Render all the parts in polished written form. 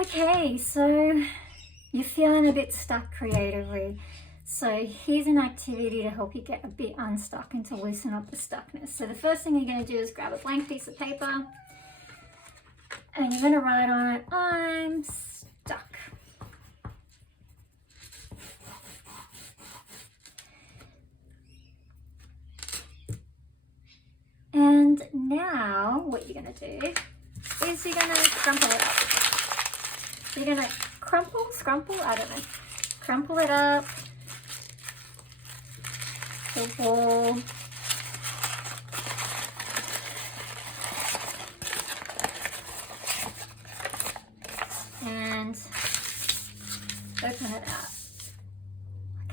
Okay, so you're feeling a bit stuck creatively. So here's an activity to help you get a bit unstuck and to loosen up the stuckness. So the first thing you're going to do is grab a blank piece of paper and you're going to write on it, I'm stuck. And now what you're going to do is you're going to crumple it up. So you're going to scrumple, I don't know, crumple it up, the ball, and open it out.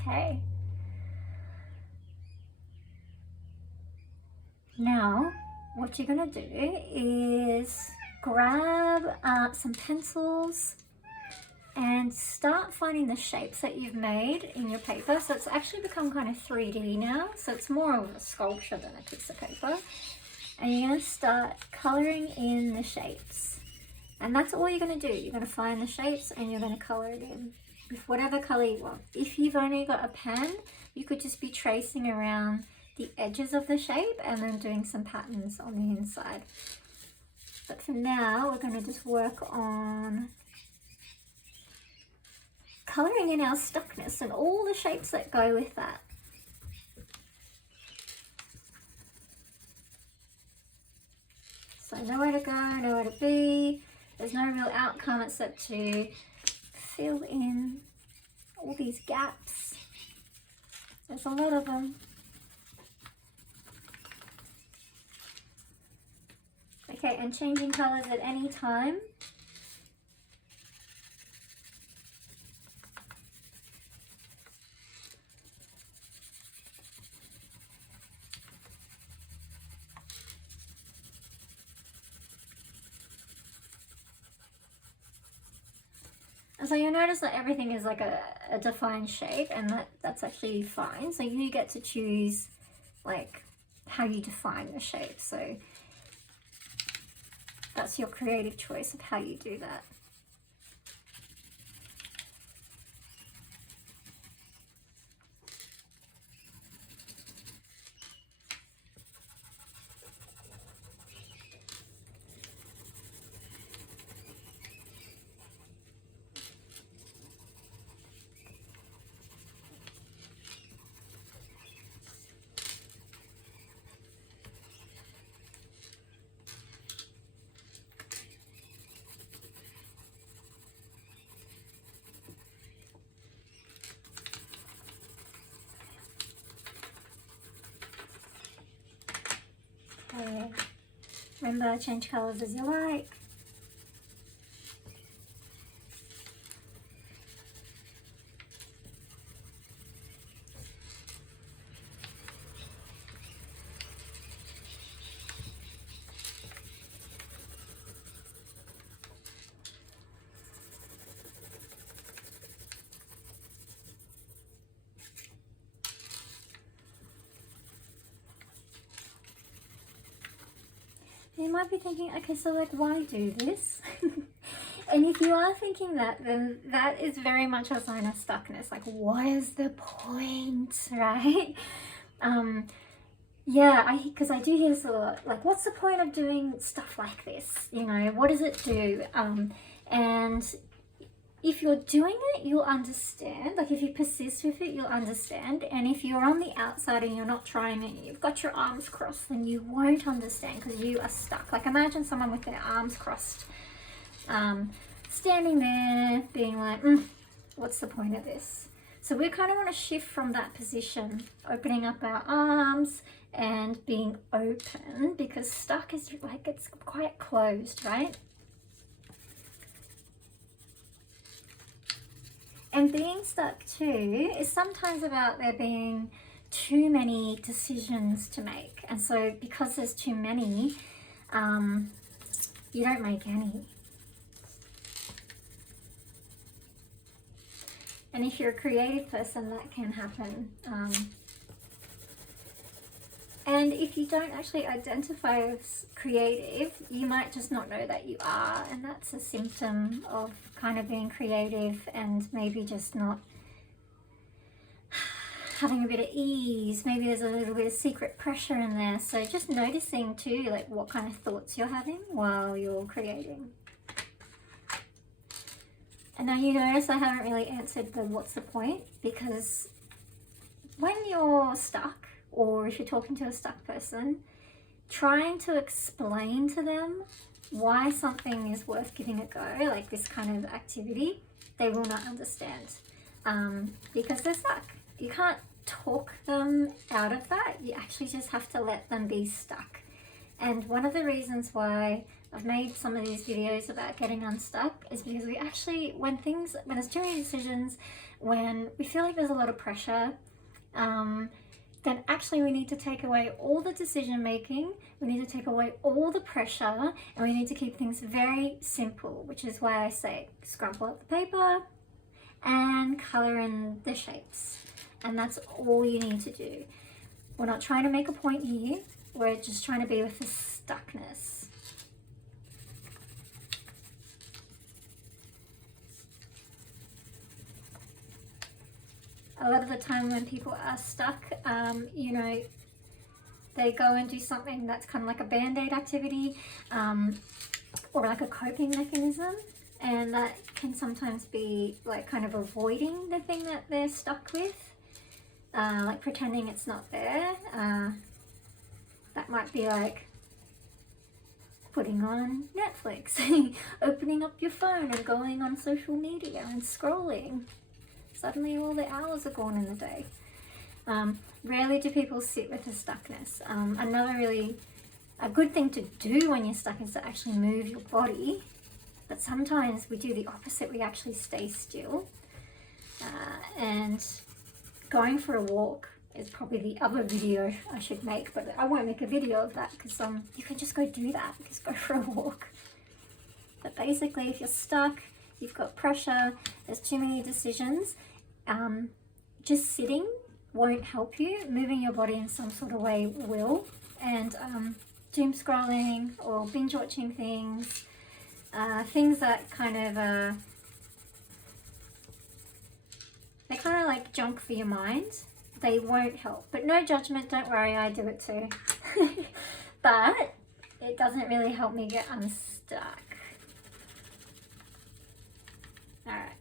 Okay. Now, what you're going to do is grab some pencils and start finding the shapes that you've made in your paper. So it's actually become kind of 3D now. So it's more of a sculpture than a piece of paper. And you're going to start coloring in the shapes. And that's all you're going to do. You're going to find the shapes and you're going to color it in with whatever color you want. If you've only got a pen, you could just be tracing around the edges of the shape and then doing some patterns on the inside. But for now, we're going to just work on colouring in our stuckness and all the shapes that go with that. So nowhere to go, nowhere to be. There's no real outcome except to fill in all these gaps. There's a lot of them. Okay, and changing colours at any time. And so you'll notice that everything is like a defined shape, and that's actually fine. So you get to choose like how you define the shape. So that's your creative choice of how you do that. Okay. Remember, change colours as you like. You might be thinking, okay, so like, why do this? And if you are thinking that, then that is very much a sign of stuckness. Like, what is the point, right? Yeah, because I do hear this a lot. Like, what's the point of doing stuff like this? You know, what does it do? And if you're doing it, you'll understand. Like, if you persist with it, you'll understand. And if you're on the outside and you're not trying it, you've got your arms crossed, then you won't understand because you are stuck. Like, imagine someone with their arms crossed, standing there being like, what's the point of this? So we kind of want to shift from that position, opening up our arms and being open, because stuck is like, it's quite closed, right? And being stuck too is sometimes about there being too many decisions to make. And so because there's too many, you don't make any. And if you're a creative person, that can happen. And if you don't actually identify as creative, you might just not know that you are, and that's a symptom of kind of being creative and maybe just not having a bit of ease. Maybe there's a little bit of secret pressure in there. So just noticing too, like what kind of thoughts you're having while you're creating. And now you notice I haven't really answered the what's the point, because when you're stuck, or if you're talking to a stuck person, trying to explain to them why something is worth giving a go, like this kind of activity, they will not understand, because they're stuck. You can't talk them out of that. You actually just have to let them be stuck. And one of the reasons why I've made some of these videos about getting unstuck is because we actually, when it's during decisions, when we feel like there's a lot of pressure, then actually we need to take away all the decision making, we need to take away all the pressure, and we need to keep things very simple, which is why I say scrumple up the paper and color in the shapes. And that's all you need to do. We're not trying to make a point here, we're just trying to be with the stuckness. A lot of the time when people are stuck, you know, they go and do something that's kind of like a band-aid activity, or like a coping mechanism, and that can sometimes be like kind of avoiding the thing that they're stuck with, like pretending it's not there. That might be like putting on Netflix, opening up your phone and going on social media and scrolling. Suddenly all the hours are gone in the day. Rarely do people sit with the stuckness. A good thing to do when you're stuck is to actually move your body, but sometimes we do the opposite. We actually stay still, and going for a walk is probably the other video I should make, but I won't make a video of that because you can just go do that, just go for a walk. But basically, if you're stuck, you've got pressure, there's too many decisions, just sitting won't help you. Moving your body in some sort of way will. And doom scrolling or binge watching things, things that kind of they're kind of like junk for your mind, they won't help. But no judgment, don't worry, I do it too. But it doesn't really help me get unstuck. All right.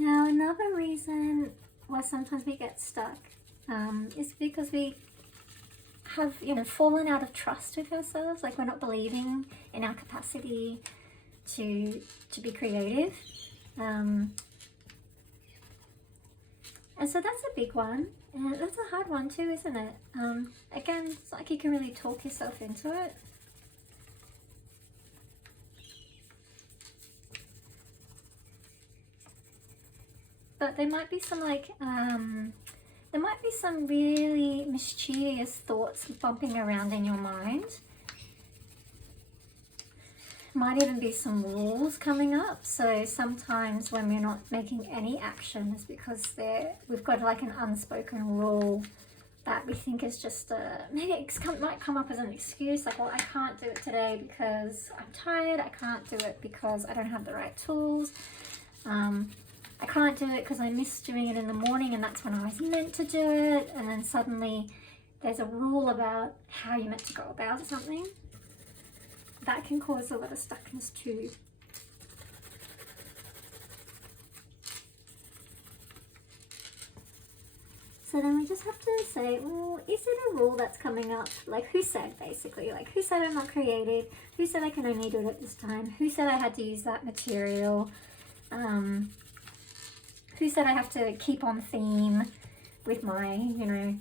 Now, another reason why sometimes we get stuck is because we have, you know, fallen out of trust with ourselves. Like we're not believing in our capacity to be creative, and so that's a big one, and that's a hard one too, isn't it? Again, it's like you can really talk yourself into it. But there might be some like there might be some really mischievous thoughts bumping around in your mind. Might even be some rules coming up. So sometimes when we're not making any action, it's because we've got like an unspoken rule that we think is just maybe it might come up as an excuse, like, well, I can't do it today because I'm tired. I can't do it because I don't have the right tools. I can't do it because I missed doing it in the morning and that's when I was meant to do it. And then suddenly there's a rule about how you're meant to go about something. That can cause a lot of stuckness too. So then we just have to say, well, is it a rule that's coming up? Like, who said, basically? Like, who said I'm not creative? Who said I can only do it at this time? Who said I had to use that material? Who said I have to keep on theme with my, you know,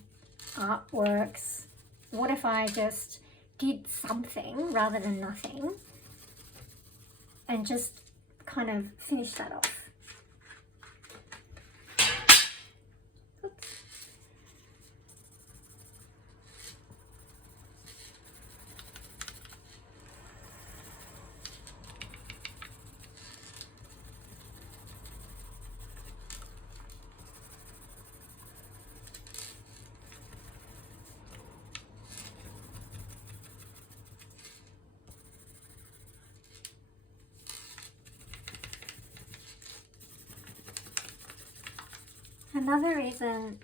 artworks? What if I just did something rather than nothing and just kind of finish that off. Oops. Another reason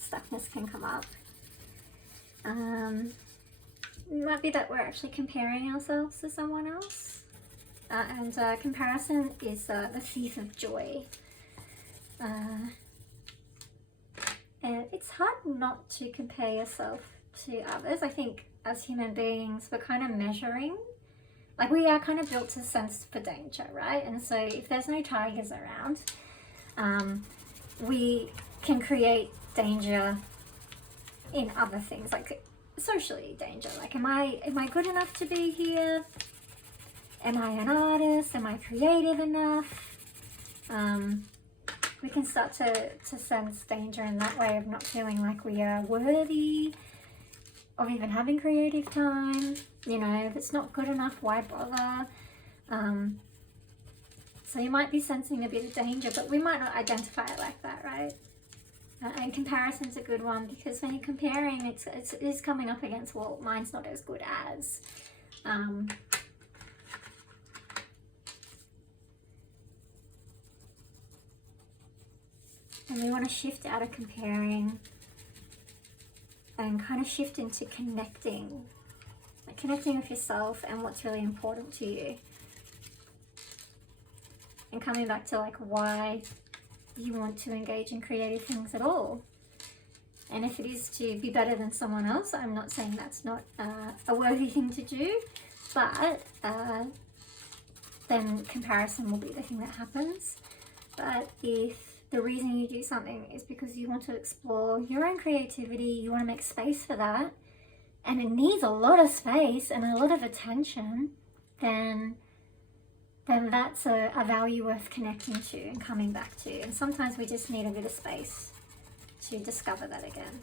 stuckness can come up might be that we're actually comparing ourselves to someone else, and comparison is the thief of joy, and it's hard not to compare yourself to others. I think as human beings we're kind of measuring, like we are kind of built to sense for danger, right? And so if there's no tigers around, we can create danger in other things, like socially danger. Like, am I good enough to be here? Am I an artist? Am I creative enough? We can start to sense danger in that way of not feeling like we are worthy of even having creative time. You know, if it's not good enough, why bother? So you might be sensing a bit of danger, but we might not identify it like that, right? And comparison's a good one, because when you're comparing, it is coming up against, well, mine's not as good as. And we want to shift out of comparing and kind of shift into connecting. Like connecting with yourself and what's really important to you. And coming back to like why you want to engage in creative things at all. And if it is to be better than someone else, I'm not saying that's not a worthy thing to do, but then comparison will be the thing that happens. But if the reason you do something is because you want to explore your own creativity, you want to make space for that, and it needs a lot of space and a lot of attention, then that's a value worth connecting to and coming back to. And sometimes we just need a bit of space to discover that again.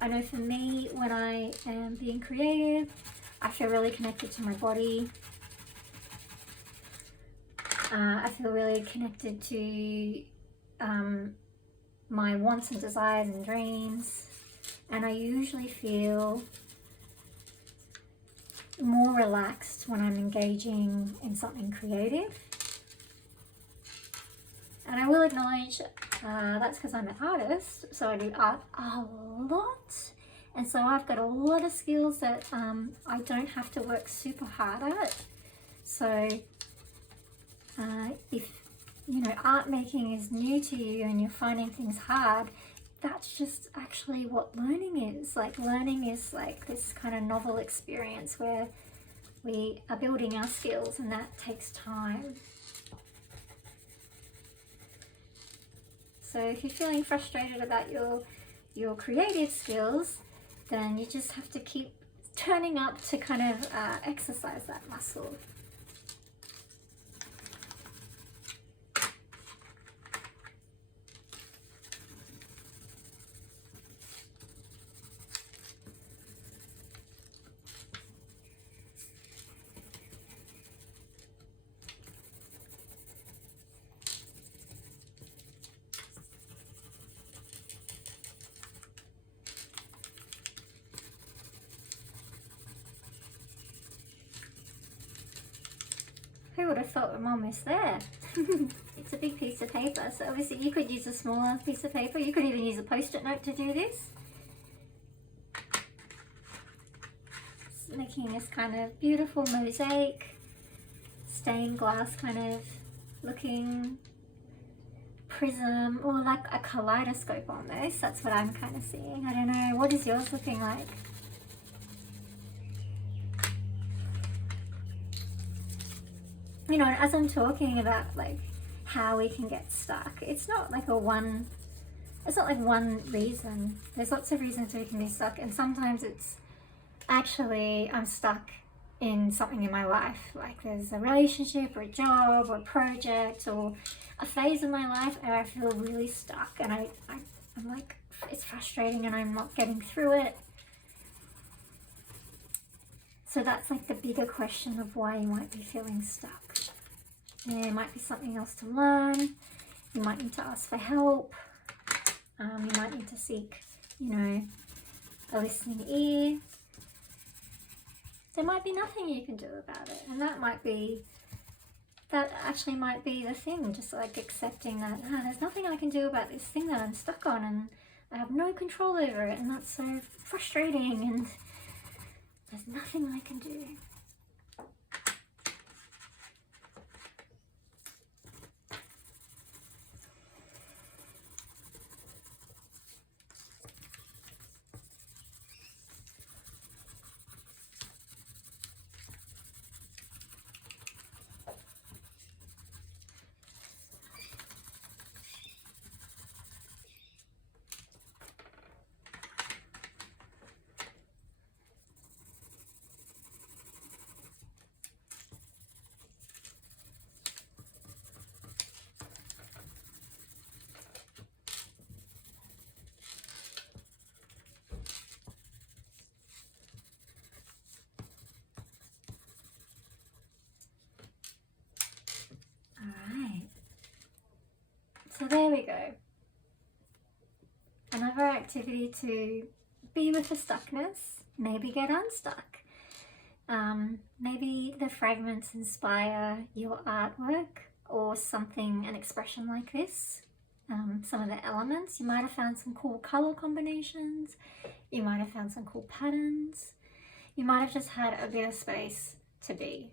I know for me, when I am being creative, I feel really connected to my body. I feel really connected to my wants and desires and dreams. And I usually feel more relaxed when I'm engaging in something creative. And I will acknowledge that's because I'm an artist, so I do art a lot. And so I've got a lot of skills that I don't have to work super hard at. So if, you know, art making is new to you and you're finding things hard, that's just actually what learning is. Like, learning is like this kind of novel experience where we are building our skills, and that takes time. So if you're feeling frustrated about your creative skills, then you just have to keep turning up to kind of exercise that muscle. Who would have thought I'm almost there? It's a big piece of paper, so obviously you could use a smaller piece of paper. You could even use a post-it note to do this. Just making this kind of beautiful mosaic, stained glass kind of looking prism, or like a kaleidoscope almost. That's what I'm kind of seeing. I don't know, what is yours looking like? You know, as I'm talking about like how we can get stuck, it's not like one reason. There's lots of reasons we can be stuck, and sometimes it's actually I'm stuck in something in my life, like there's a relationship or a job or a project or a phase of my life where I feel really stuck, and I'm like, it's frustrating and I'm not getting through it. So that's like the bigger question of why you might be feeling stuck. There might be something else to learn. You might need to ask for help. You might need to seek, you know, a listening ear. There might be nothing you can do about it, and that actually might be the thing, just like accepting that there's nothing I can do about this thing that I'm stuck on, and I have no control over it, and that's so frustrating, and there's nothing I can do. So there we go. Another activity to be with the stuckness, maybe get unstuck. Maybe the fragments inspire your artwork or something, an expression like this. Some of the elements, you might have found some cool color combinations, you might have found some cool patterns, you might have just had a bit of space to be.